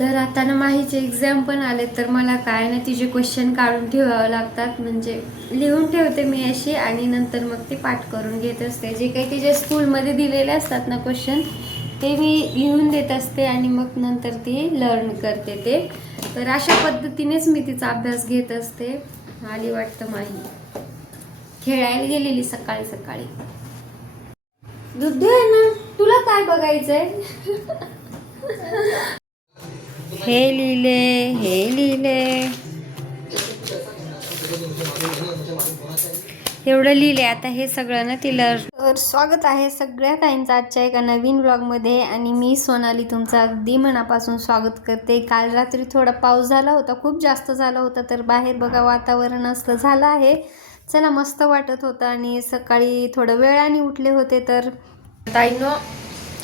तर आता ना माहीचे एक्झाम पण आले, तर मला काय ना तिचे क्वेश्चन काढून ठेवावं लागतात, म्हणजे लिहून ठेवते मी अशी आणि नंतर मग ते पाठ करून घेत असते. जे काही तिच्या स्कूलमध्ये दिलेले असतात ना क्वेश्चन, ते मी लिहून देत असते आणि मग नंतर ती लर्न करते ते. तर अशा पद्धतीनेच मी तिचा अभ्यास घेत असते. आली वाटतं माही, खेळायला गेलेली सकाळी सकाळी. दुद्ध आहे ना, तुला काय बघायचंय? हे लिहिले, हे लिहिले, एवढं लिहिले. आता हे सगळं ना तिला. तर स्वागत आहे सगळ्या ताईंचं आजच्या एका नवीन ब्लॉगमध्ये. आणि मी सोनाली तुमचं अगदी मनापासून स्वागत करते. काल रात्री थोडा पाऊस झाला होता, खूप जास्त झाला होता, तर बाहेर बघा वातावरण असलं झालं आहे. चला, मस्त वाटत होतं आणि सकाळी थोडं वेळाने उठले होते. तर ताईंनो,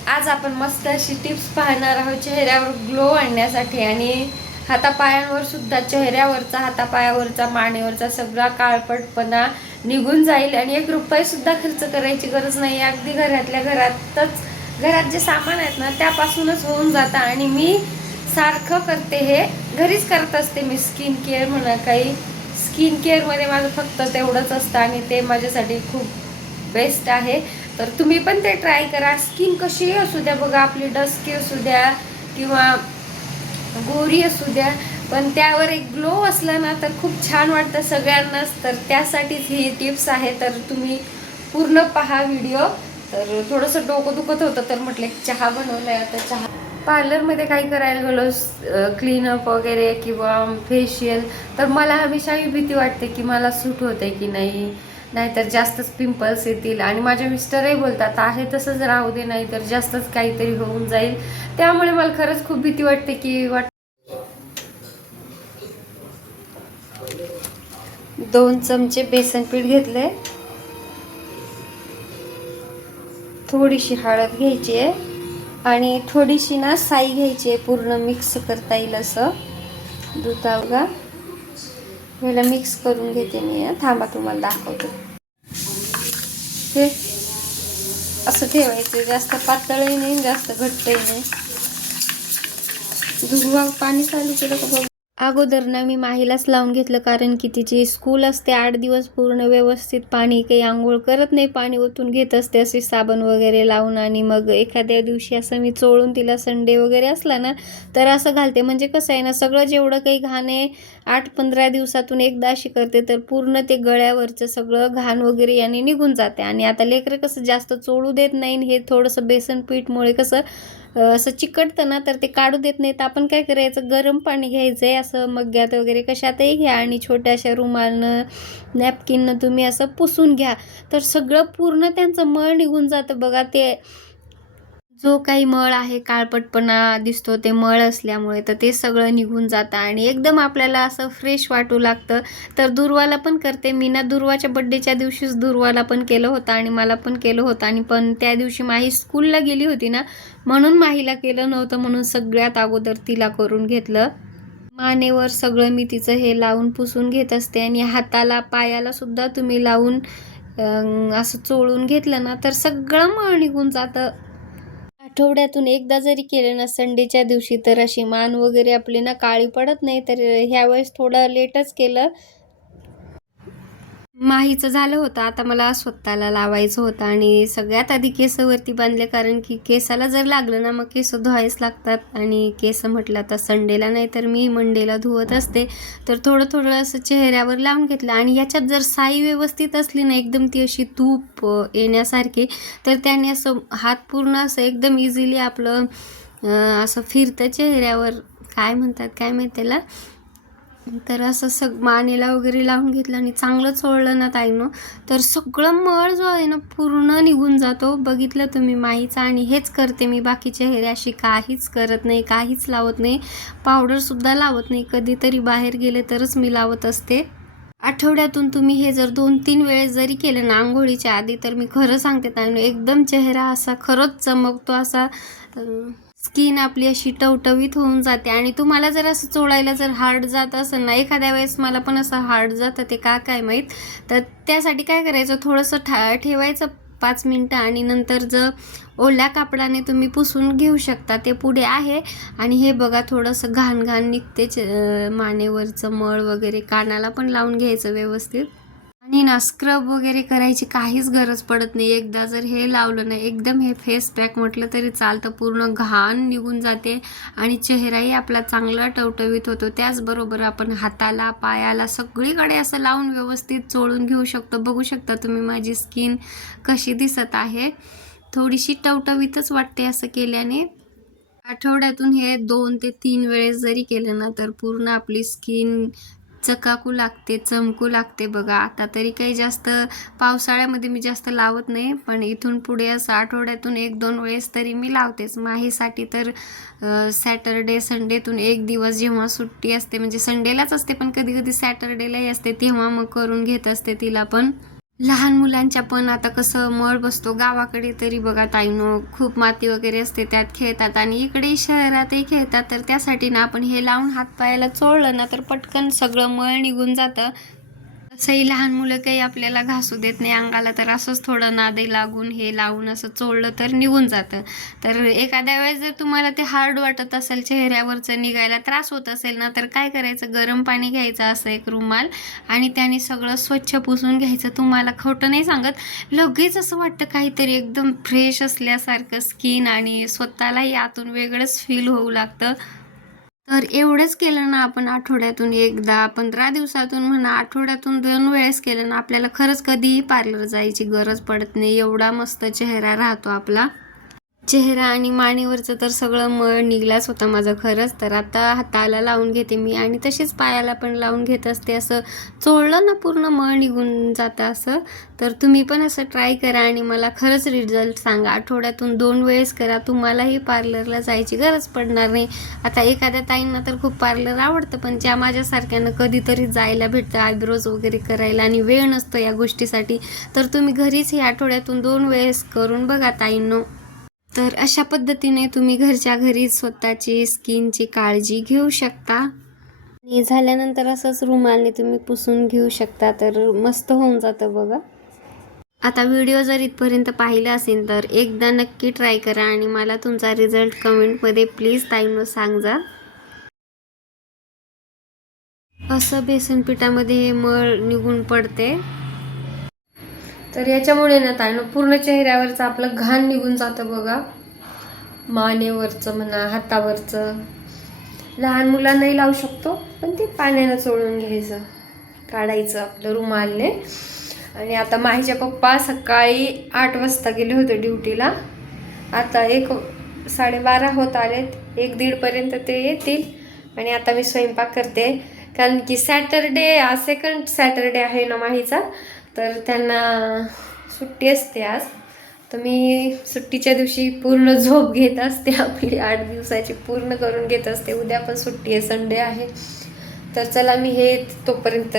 आज आपण मस्त अशी टिप्स पाहणार आहोत चेहऱ्यावर ग्लो आणण्यासाठी आणि हातापायांवर सुद्धा. चेहऱ्यावरचा, हातापायावरचा, मानेवरचा सगळा काळपटपणा निघून जाईल आणि 1 रुपया सुद्धा खर्च करायची गरज नाही. अगदी घरातल्या घरातच, घरात जे सामान आहेत ना त्यापासूनच होऊन जातं. आणि मी सारखं करते, हे घरीच करत असते मी. स्किन केअर म्हणा, काही स्किन केअरमध्ये माझं फक्त तेवढंच असतं आणि ते माझ्यासाठी खूप बेस्ट आहे. तर तुम्ही पण ते ट्राय करा. स्किन कशीही असू द्या बघा, आपली डस्की असू द्या किंवा गोरी असू द्या, पण त्यावर एक ग्लो असला ना तर खूप छान वाटतं सगळ्यांनाच. तर त्यासाठीच ही टिप्स आहे, तर तुम्ही पूर्ण पहा व्हिडिओ. तर थोडंसं डोकं दुखत होतं, तर म्हटलं चहा बनवलाय. आता चहा पार्लरमध्ये काही करायला गेलो, क्लीनअप वगैरे किंवा फेशियल, तर मला हमेशा ही भीती वाटते की मला सूट होते की नाही, नाहीतर जास्तच पिंपल्स येतील. आणि माझे मिस्टरही बोलतात आहे तसंच राहू दे, नाही तर जास्तच काहीतरी होऊन जाईल. त्यामुळे मला खरंच खूप भीती वाटते की 2 चमचे बेसन पीठ घेतले, थोडीशी हळद घ्यायची आहे आणि थोडीशी ना साई घ्यायची आहे. पूर्ण मिक्स करता येईल असं दूध बघा. ह्याला मिक्स करून घेते मी. थांबा, तुम्हाला दाखवते. हे असं ठेवायचं, जास्त पातळही नाही, जास्त घट्टही नाही. दुधवा पाणी चालू केलं का बघ. अगोदर ना मी माहीलाच लावून घेतलं, कारण की तिची स्कूल असते 8 दिवस पूर्ण व्यवस्थित पाणी काही आंघोळ करत नाही, पाणी ओतून घेत असते असे साबण वगैरे लावून. आणि मग एखाद्या दिवशी असं मी चोळून तिला संडे वगैरे असला ना तर असं घालते. म्हणजे कसं आहे ना, सगळं जेवढं काही घाण आहे 8-15 दिवसातून एकदा अशी करते, तर पूर्ण ते गळ्यावरचं सगळं घाण वगैरे याने निघून जाते. आणि आता लेकरं कसं जास्त चोळू देत नाही, हे थोडंसं बेसन पीठमुळे कसं असं चिकटतं ना, तर ते काढू देत नाही. तर आपण काय करायचं, गरम पाणी घ्यायचं आहे असं मग्ग्यात वगैरे कशातही घ्या आणि छोट्याशा रुमालनं, नॅपकिननं तुम्ही असं पुसून घ्या. तर सगळं पूर्ण त्यांचं मळ निघून जातं बघा. ते जो काही मळ आहे, काळपटपणा दिसतो ते मळ असल्यामुळे, तर ते सगळं निघून जातं आणि एकदम आपल्याला असं फ्रेश वाटू लागतं. तर दुर्वाला पण करते मी ना. दुर्वाच्या बड्डेच्या दिवशीच दुर्वाला पण केलं होतं आणि मला पण केलं होतं. आणि पण त्या दिवशी माही स्कूलला गेली होती ना, म्हणून माहीला केलं नव्हतं, म्हणून सगळ्यात अगोदर तिला करून घेतलं. मानेवर सगळं मी तिचं हे लावून पुसून घेत असते आणि हाताला, पायाला सुद्धा तुम्ही लावून असं चोळून घेतलं ना तर सगळं मळ निघून जातं. आठवड्यातून एकदा जरी केलं ना संडेच्या दिवशी, तर अशी मान वगैरे आपली ना काळी पडत नाही. तर ह्यावेळेस थोडं लेटच केलं. माहीचं झालं होतं, आता मला स्वतःला लावायचं होतं. आणि सगळ्यात आधी केसवरती बांधले, कारण की केसाला जर लागलं ना मग केस धुवायच लागतात. आणि केस म्हटलं तर संडेला नाही तर मी मंडेला धुवत असते. तर थोडं थोडं असं चेहऱ्यावर लावून घेतलं. आणि याच्यात जर साई व्यवस्थित असली ना, एकदम ती अशी तूप येण्यासारखी, तर त्याने असं हात पूर्ण असं एकदम इझिली आपलं असं फिरतं चेहऱ्यावर. काय म्हणतात काय माहिती त्याला. तर असं मानेला वगैरे लावून घेतलं आणि चांगलं चोळलं ना ताईनं, तर सगळं मळ जो आहे ना पूर्ण निघून जातो. बघितलं तुम्ही माहीचा. आणि हेच करते मी, बाकी चेहरे अशी काहीच करत नाही, काहीच लावत नाही, पावडरसुद्धा लावत नाही. कधीतरी बाहेर गेले तरच मी लावत असते. आठवड्यातून तुम्ही हे जर 2-3 वेळेस जरी केलं ना आंघोळीच्या आधी, तर मी खरं सांगते ताईनो, एकदम चेहरा असा खरंच चमकतो. असा स्किन आपली अशी टवटवीत होऊन जाते. आणि तुम्हाला जर असं चोळायला जर हार्ड जात असेल ना, एखाद्या वेळेस मला पण असं हार्ड जातं, ते का काय माहीत. तर त्यासाठी काय करायचं, थोडंसं ठेवायचं 5 मिनटं आणि नंतर जर ओल्या कापडाने तुम्ही पुसून घेऊ शकता, ते पुढे आहे. आणि हे बघा थोडंसं घाण घाण निघतेच, मानेवरचं मळ वगैरे कानाला पण लावून घ्यायचं व्यवस्थित. आणि ना स्क्रब वगैरे करायची काहीच गरज पडत नाही. एकदा जर हे लावलं ना, एकदम हे फेस पॅक म्हटलं तरी चालतं, पूर्ण घाण निघून जाते आणि चेहराही आपला चांगला टवटवीत होतो. त्याचबरोबर आपण हाताला पायाला सगळीकडे असं लावून व्यवस्थित चोळून घेऊ शकतो. बघू शकता तुम्ही माझी स्किन कशी दिसत आहे, थोडीशी टवटवीतच वाटते असं केल्याने. आठवड्यातून हे 2 ते 3 वेळेस जरी केलं ना, तर पूर्ण आपली स्किन चकाकू लागते, चमकू लागते. बघा आता तरी काही जास्त पावसाळ्यामध्ये मी जास्त लावत नाही, पण इथून पुढे असं आठवड्यातून 1-2 वेळेस तरी मी लावतेच. माहीसाठी तर सॅटर्डे संडेतून 1 दिवस जेव्हा सुट्टी असते, म्हणजे संडेलाच असते पण कधी कधी सॅटर्डेलाही असते, तेव्हा मग करून घेत असते तिला पण. लहान मुलांच्या पण आता कसं मळ बसतो गावाकडे, तरी बघा ताईनो खूप माती वगैरे असते, त्यात खेळतात आणि इकडे शहरातही खेळतात. तर त्यासाठी ना आपण हे लावून हातपायाला चोळलं ना, तर पटकन सगळं मळ निघून जातं. तसंही लहान मुलं काही आपल्याला घासू देत नाही अंगाला, तर असंच थोडं नादी लागून हे लावून असं चोळलं तर निघून जातं. तर एखाद्या वेळेस जर तुम्हाला ते हार्ड वाटत असेल, चेहऱ्यावरचं निघायला त्रास होत असेल ना, तर काय करायचं, गरम पाणी घ्यायचं असं एक रुमाल आणि त्याने सगळं स्वच्छ पुसून घ्यायचं. तुम्हाला खोटं नाही सांगत, लगेच असं वाटतं काहीतरी एकदम फ्रेश असल्यासारखं स्किन, आणि स्वतःलाही आतून वेगळंच फील होऊ लागतं. तर एवढंच केलं ना आपण आठवड्यातून एकदा, 15 दिवसातून म्हणा, आठवड्यातून 2 वेळेस केलं ना, आपल्याला खरंच कधीही पार्लर जायची गरज पडत नाही. एवढा मस्त चेहरा राहतो आपला. चेहरा आणि मानेवरचं तर सगळं मळ निघलाच होता माझं खरंच. तर आता हाताला लावून घेते मी आणि तसेच पायाला पण लावून घेत असते. असं चोळलं ना पूर्ण मळ निघून जातं असं. तर तुम्ही पण असं ट्राय करा आणि मला खरंच रिझल्ट सांगा. आठवड्यातून 2 वेळेस करा, तुम्हालाही पार्लरला जायची गरज पडणार नाही. आता एखाद्या ताईंना तर खूप पार्लर आवडतं, पण ज्या माझ्यासारख्यानं कधीतरी जायला भेटतं आयब्रोज वगैरे करायला आणि वेळ नसतो या गोष्टीसाठी, तर तुम्ही घरीच हे आठवड्यातून 2 वेळेस करून बघा ताईंनो. तर अशा पद्धतीने तुम्ही घरच्या घरी स्वतःची स्किनची काळजी घेऊ शकता. आणि झाल्यानंतर असंच रुमालने तुम्ही पुसून घेऊ शकता, तर मस्त होऊन जातं बघा. आता व्हिडिओ जर इथपर्यंत पाहिला असेल तर एकदा नक्की ट्राय करा आणि मला तुमचा रिझल्ट कमेंटमध्ये प्लीज ताईंनो सांगा. असं बेसन पिठामध्ये हे मळ निघून पडते. तर याच्यामुळे ना ताईंनो पूर्ण चेहऱ्यावरचं आपलं घाण निघून जातं बघा. मानेवरचं म्हणा, हातावरचं. लहान मुलांनाही लावू शकतो, पण ते पाण्यानं चोळून घ्यायचं, काढायचं आपलं रुमालने. आणि आता माहीचे पप्पा सकाळी 8 वाजता गेले होते ड्युटीला. आता 1:12 होत आलेत, 1-1:30 ते येतील. आणि आता मी स्वयंपाक करते, कारण की सॅटरडे सेकंड सॅटरडे आहे ना माहीचा, तर त्यांना सुट्टी असते आज. तर मी सुट्टीच्या दिवशी पूर्ण झोप घेत असते, आपली 8 दिवसाची पूर्ण करून घेत असते. उद्या पण सुट्टी आहे, संडे आहे. तर चला मी हे तोपर्यंत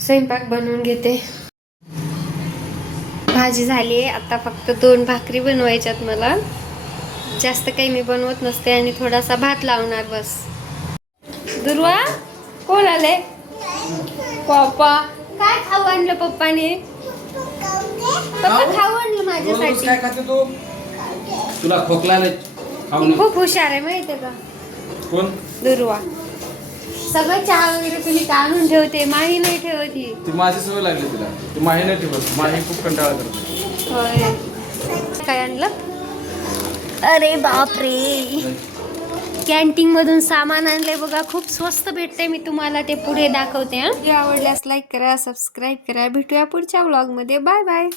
स्वयंपाक बनवून घेते. भाजी झाली आहे, आता फक्त 2 भाकरी बनवायच्यात मला. जास्त काही मी बनवत नसते आणि थोडासा भात लावणार बस. दुर्वा कोण आले? पप्पा. काय खाऊ आणलं पप्पाने? पप्पा खाऊ आणलं माझ्यासाठी. काय खाते तू? तुला खोकला आले? खूप हुशार आहे माहितीये का कोण? दुर्वा. सगळं चहा वगैरे तुम्ही आणून ठेवते, माही नाही ठेवत ही. ती माझी सवय लागली तिला. ती माही नाही ठेवत, माही खूप कंटाळा करते. होय. काय आणलं? अरे बापरे, कॅन्टीन मधून सामान आणलंय बघा, खूप स्वस्त भेटते. मी तुम्हाला ते पुढे दाखवते. व्हिडिओ आवडल्यास लाईक करा, सबस्क्राईब करा. भेटूया पुढच्या व्लॉग मध्ये. Bye bye.